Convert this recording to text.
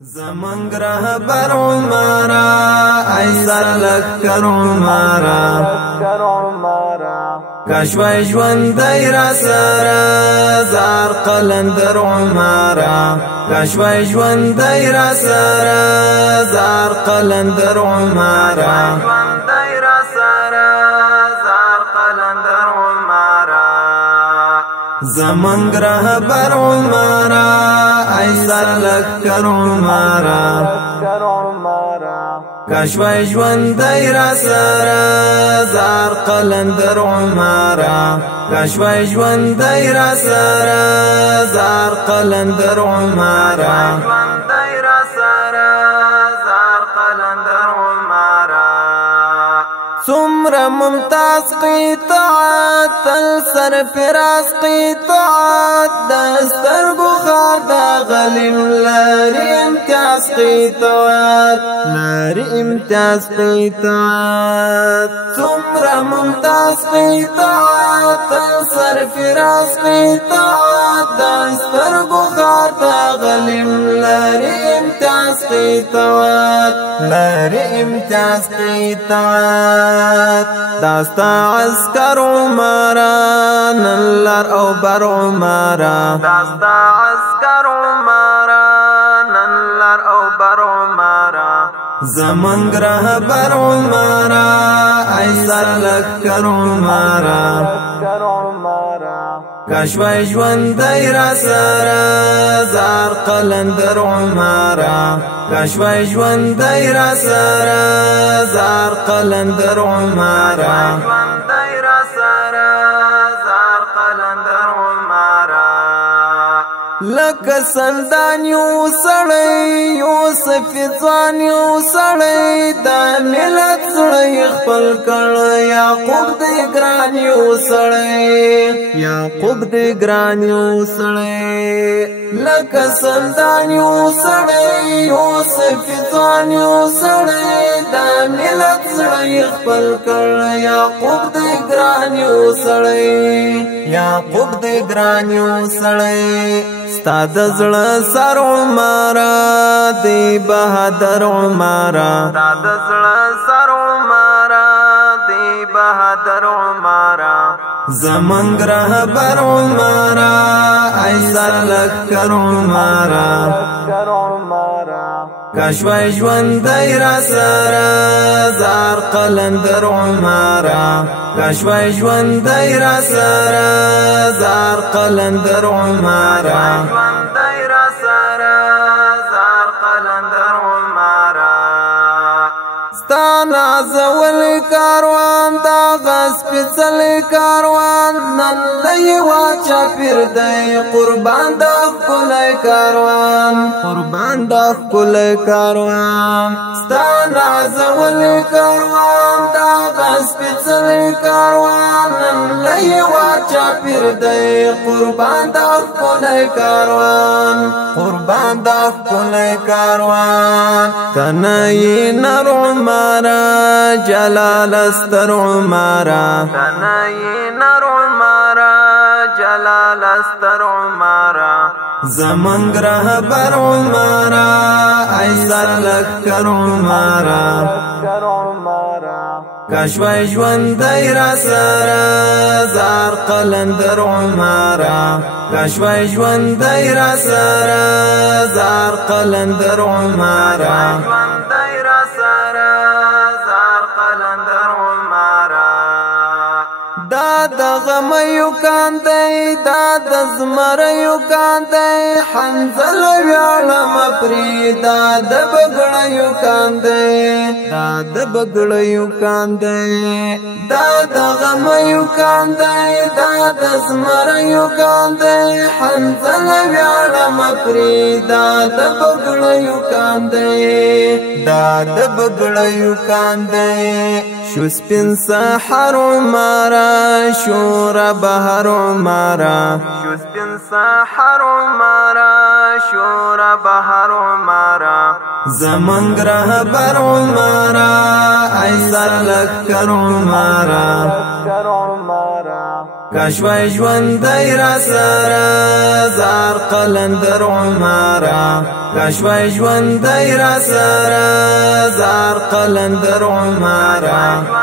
زمانگ رهبر عمارا ایسر لکر عمارا کشوی ژوندی را سره زار قلندر عمارا کشوی ژوندی را سره زار قلندر عمارا زمانگ رهبر عمارا ایسر لکر عمارا کشوی ژوندی را سره زار قلندر عمارا کشوی ژوندی را سره زار قلندر عمارا څومره ممتاز قطعات تل سر فراز قطعات دسترګو خادا غلیم لري امتیاز قطعات لري امتیاز قطعات څومره ممتاز قطعات تل سر فراز قطعات دسترګو خادا غلیم لري امتیاز قطعات لري امتیاز قطعات داستا عسكر عمارا نلر او بر عمارا داستا عسكر عمارا نلر او بر عمارا زمانگ رهبر عمارا ایسر لکر عمارا کشوی ژوندی را سره زار قلندر عمارا کشوی ژوندی را سره زار قلندر عمارا لکه سندان یو سړی یوسف ځوان یو سړی د ملت سړی خپل کړ یعقوب د ګران یو سړی یعقوب د ګران یو سړی لکه سندان یو سړی یوسف ځوان یو سړی د ملت سړی خپل کړ یعقوب د ګران یو سړی یعقوب د ګران یو سړی ستا د زړه سر عمارا دی بهادر عمارا ستا د زړه سر عمارا دی بهادر عمارا زمانگ رهبر عمارا ایسر لکر عمارا کشوی ژوندی را سره زار قلندر عمارا کشوی ژوندی را سره زار قلندر عمارا ستا نازولی کاروان دا غسپیڅلی کاروان نن لئی واچا پیر دی قربان دا ښکلی کاروان قربان دا ښکلی کاروان ستا نازولی کاروان دا غسپیڅلی کاروان نن لئی واچا پیر دی قربان دا ښکلی کاروان قربان دا ښکلی کاروان کنه نر عمارا جلال استر عمارا تنائی نر عمارا جلال استر عمارا زمانگ رهبر عمارا ایسر لکر عمارا کشوی ژوندی را سره زار قلندر عمارا کشوی ژوندی را سره زار قلندر عمارا دا د غمیو کاندی دا د زمریو کاندی حنزل ویاړم پری دا د بګړیو کاندی دا د بګړیو کاندی دا د غمیو کاندی دا د زمریو کاندی حنزل ویاړم پری دا د بګړیو کاندی دا د بګړیو کاندی شو سپین سحر عمارا شور بهر عمارا شو سپین سحر عمارا شور بهر عمارا زمانگ رهبر عمارا ایسر لکر عمارا کشوی ژوندی را سره زار قلندر عمارا کشوی ژوندی را سره زار قلندر عمره